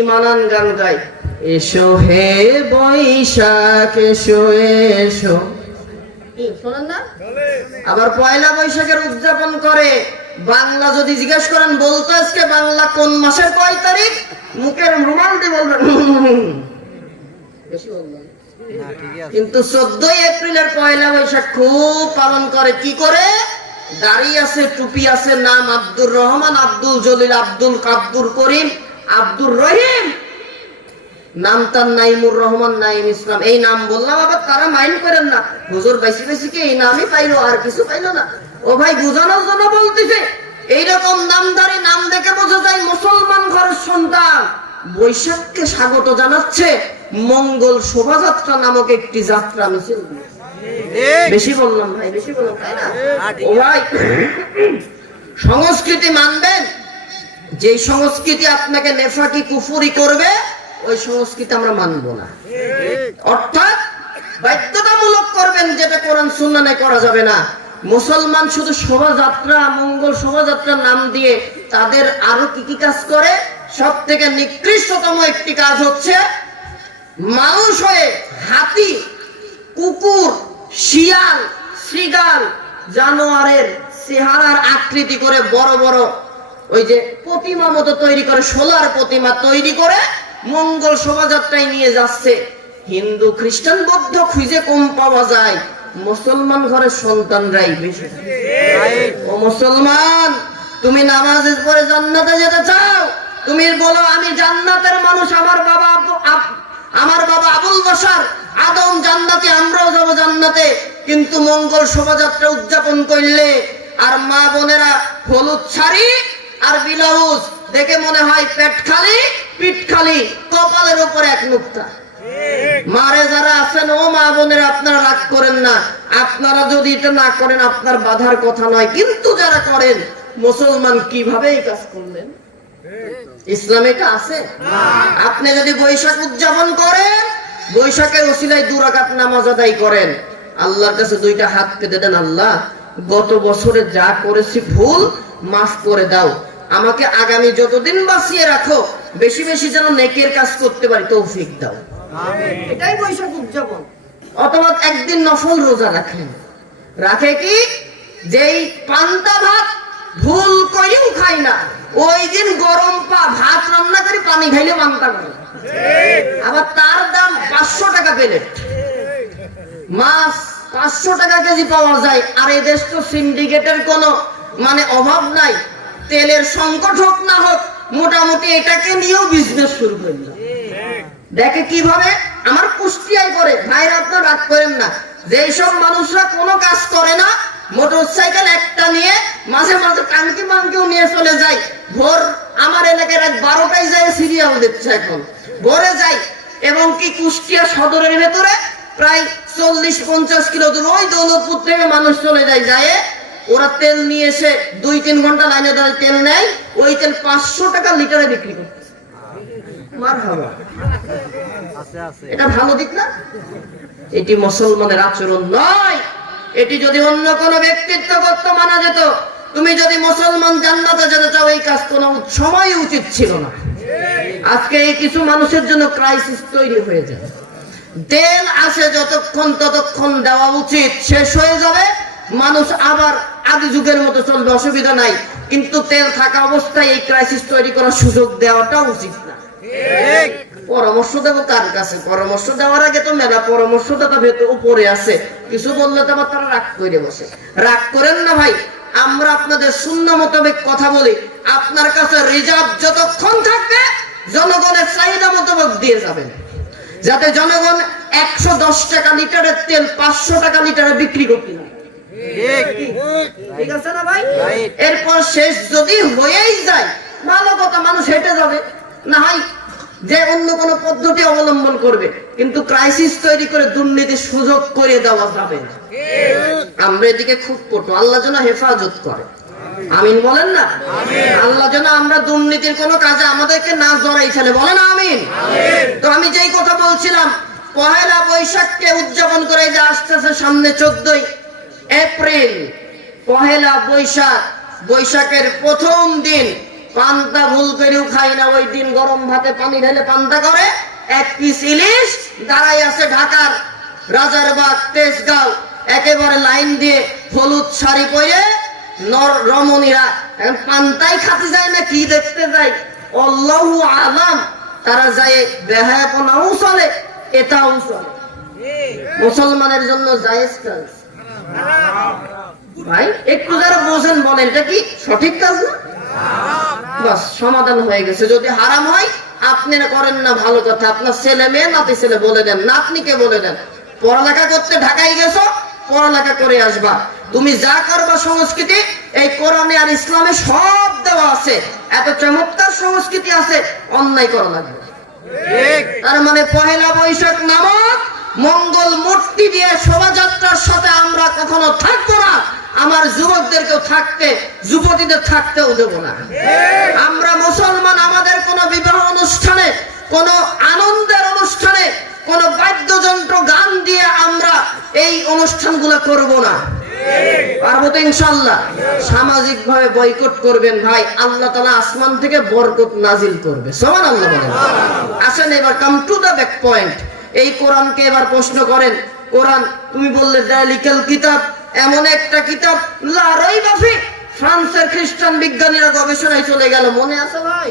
ইমানান গান গাই, এসো হে বৈশাখ এসো এসো, শোনেন না? আবার পয়লা বৈশাখের উদযাপন করে। বাংলা যদি জিজ্ঞেস করেন, বলতো আজকে বাংলা কোন মাসের কয় তারিখ, মুখের রুমাল দিয়ে বলবেন, বেশি বলবেন। কিন্তু 14 এপ্রিলের পয়লা বৈশাখ খুব পালন করে। কি করে? দাড়ি আছে, টুপি আছে, নাম আব্দুর রহমান, আব্দুল জলিল, আব্দুল কাব্দুর করিম, আব্দুর রহিম, নাম তার নাইমুর রহমান, নাইম ইসলাম। এই নাম বললাম, আবার তারা মাইন্ড করেন না, হুজুর বাইসি বাইসি কি এই নামই পাইলো, আর কিছু পাইলো না। ও ভাই, বুঝানোর জন্য বলতেছে। এইরকম নামদারি নাম দেখে বোঝা যায় মুসলমান ঘরের সন্তান। বৈশাখকে স্বাগত জানাচ্ছে মঙ্গল শোভাযাত্রা নামক একটি যাত্রা মিছিল। বেশি বললাম ভাই, বেশি বললাম, তাই না? ও ভাই, সংস্কৃতি মানবেন। যে সংস্কৃতি আপনাকে নেফাকি কুফরি করবে, ওই সংস্কৃতি আমরা মানব না। অর্থাৎ বাধ্যতামূলক করবেন যেটা কোরআন সুন্নাহে করা যাবে না। মুসলমান শুধু শোভাযাত্রা, মঙ্গল শোভাযাত্রার নাম দিয়ে তাদের আরো কি কি কাজ করে। সব থেকে নিকৃষ্টতম একটি কাজ হচ্ছে মানুষ হয়ে হাতি, কুকুর, শিয়াল, শৃগাল, জানোয়ারের চেহারার আকৃতি করে বড় বড় ওই যে প্রতিমা মতো তৈরি করে, সোলার প্রতিমা তৈরি করে মঙ্গল শোভাযাত্রায় নিয়ে যাচ্ছে। হিন্দু, খ্রিস্টান, বৌদ্ধ খুঁজে কম পাওয়া যায়, মুসলমান ঘরের সন্তানরাই বেশি। ও মুসলমান, তুমি নামাজ পড়ে জান্নাতে যেতে চাও? তুমি বলো আমি জান্নাতের মানুষ, আমার বাবা আবুল বশর আদম জান্নাতে, আমরাও যাবো জান্নাতে। কিন্তু মঙ্গল শোভাযাত্রা উদযাপন করলে আর মা বোনেরা হলুদ শাড়ি আর ব্লাউজ দেখে মনে হয় পেট খালি, পিঠ খালি, কপালের উপরে এক নুক্তা। মারে যারা আছেন, ও মা বোনেরা, আপনারা রাগ করেন না। আপনারা যদি এটা না করেন, আপনার বাধার কথা নয়, কিন্তু যারা করেন, মুসলমান কিভাবে এই কাজ করলেন? ইসলামে এটা আছে? আপনি যদি বৈশাখ উদযাপন করেন, বৈশাখের ওসিলায় 2 রাকাত নামাজ আদায় করেন, আল্লাহর কাছে 2টা হাত পেতে দেন, আল্লাহ গত বছরে যা করেছি ভুল মাফ করে দাও, আমাকে আগামী যতদিন বাঁচিয়ে রাখো, বেশি বেশি যেন নেকের কাজ করতে পারি, তৌফিক দাও। এটাই বৈশাখ উদযাপন। অথবা একদিন নফল রোজা রাখেন। রাখে কি? যেই পান্তা ভাত ভুল করেও খাই না, ওই দিন গরম ভাত রান্না করে পানি খাইলে পান্তা করে। আবার তার দাম 500 টাকা প্লেট। মাছ 500 টাকা কেজি পাওয়া যায়। আর এই দেশ তো সিন্ডিকেটের কোনো অভাব নাই। তেলের সংকট হোক না হোক, মোটামুটি এটাকে নিয়েও বিজনেস শুরু করল। দেখে কিভাবে আমার কুষ্টিয়ায় করে। ভাইরা, আপনার রাগ করেন না, যেসব মানুষরা কোনো কাজ করে না, মোটরসাইকেল একটা নিয়ে মাঝে মাঝে কানকি মানকিও নিয়ে চলে যায়। ভোর আমার এলাকায় রাত 12টায় যায় সিরিয়াল দেখছে, এখন ভোরে যায়। এবং কি কুষ্টিয়া সদরের ভেতরে প্রায় 40-50 কিলো দূর, ওই দৌলতপুর থেকে মানুষ চলে যায়। যায় ওরা তেল নিয়ে এসে 2-3 ঘন্টা লাইনে দাঁড়িয়ে তেল নেয়। ওই তেল 500 টাকা লিটারে বিক্রি করে। মারহাবা, এটা ভালো দিক না? এটি মুসলমানের আচরণ নয়। এটি যদি অন্য কোনো ব্যক্তিত্ব করতে মানা যেত। তুমি যদি মুসলমান জান্নাতে যেতে চাও, এই কাজ কোনো সময় উচিত ছিল না। আজকে এই কিছু মানুষের জন্য ক্রাইসিস তৈরি হয়ে যায়। তেল আসে যতক্ষণ ততক্ষণ দেওয়া উচিত, শেষ হয়ে যাবে, মানুষ আবার আদি যুগের মতো চলবে, অসুবিধা নাই। কিন্তু তেল থাকা অবস্থায় এই ক্রাইসিস তৈরি করার সুযোগ দেওয়াটা উচিত না। পরামর্শ দেবো কার কাছে? পরামর্শ দেওয়ার আগে তো মেলা পরামর্শদাতা ভেতর উপরে আছে, কিছু বললে তো আবার তারা রাগ করে বসে। রাগ করেন না ভাই, আমরা আপনাদের সুন্নাহ মোতাবেক কথা বলি। আপনার কাছে রিজার্ভ যতক্ষণ থাকবে, জনগণের চাহিদা মোতাবেক দিয়ে যাবেন, যাতে জনগণ 110 টাকা লিটারের তেল 500 টাকা লিটারে বিক্রি করতে না। ঠিক আছে না ভাই? এরপর শেষ যদি হয়েই যায়, ভালো কথা, মানুষ হেঁটে যাবে, না হয় যে অন্য কোন পদ্ধতি অবলম্বন করবে। কিন্তু ক্রাইসিস তৈরি করে দুর্নীতির সুযোগ করে দেওয়া যাবে না। আমরা এদিকে খুব পটু, আল্লাহ যেন হেফাজত করে। আমিন বলেন না? আল্লাহ যেন আমরা দুর্নীতির কোন কাজে আমাদেরকে না জড়াই ফেলে, বলেন আমিন। তো আমি যেই কথা বলছিলাম, পহেলা বৈশাখকে উদযাপন করে যে আসতেছে সামনে 14 এপ্রিল, পহেলা বৈশাখ। বৈশাখের প্রথম দিন পান্তা ভুল করেও খাই না, ওই দিন গরম ভাতে পানি ঢেলে পান্তা করে। 1 পিস ইলিশ দাঁড়াই আছে ঢাকার রাজারবাগ তেজগাঁও, একেবারে লাইন দিয়ে হলুদ শাড়ি পরে রমণীরা এখন পান্তাই খাতে যায় না কি দেখতে যায় আল্লাহু আলাম। তারা যায় বেহায়াপনাও চলে, এটাও চলে। মুসলমানের জন্য জায়েজ কাজ ভাই, একটু যারা বোঝেন বলেন এটা কি সঠিক কাজ না? বাস সমাধান হয়ে গেছে। যদি হারাম হয় আপনি না করেন না, ভালো কথা, আপনার ছেলে মেয়ে নাতি ছেলে বলে দেন, নাতনিকে বলে দেন, পড়ালেখা করতে ঢাকায় গেছো, পড়ালেখা করে আসবা। তুমি যা করবা সংস্কৃতি এই কোরআনে আর ইসলামে সব দেওয়া আছে। এত চমৎকার সংস্কৃতি আছে, অন্যায় করা লাগবে। তার মানে পহেলা বৈশাখ নামক মঙ্গল মূর্তি দিয়ে শোভাযাত্রার সাথে আমরা কখনো থাকবো না। আমার যুবকদেরকেও থাকতে, যুবতীদের থাকতেও দেবো না। আমরা মুসলমান, আমাদের কোন বিবাহ অনুষ্ঠানে, কোন আনন্দের অনুষ্ঠানে, কোন বাদ্যযন্ত্র গান দিয়ে আমরা এই অনুষ্ঠানগুলো করব না। পারবো তো ইনশাআল্লাহ? সামাজিক ভাবে বয়কট করবেন ভাই, আল্লাহ তাআলা আসমান থেকে বরকত নাজিল করবে। সুবহানাল্লাহ বলেন। আসেন এবার come to the back point. এই কোরআনকে এবার প্রশ্ন করেন, কোরআন তুমি বললে যালিকাল কিতাব, এমন একটা কিতাব লা রাইবা ফি, ফ্রান্সের খ্রিস্টান বিজ্ঞানীরা গবেষণায় চলে গেল, মনে আছে ভাই?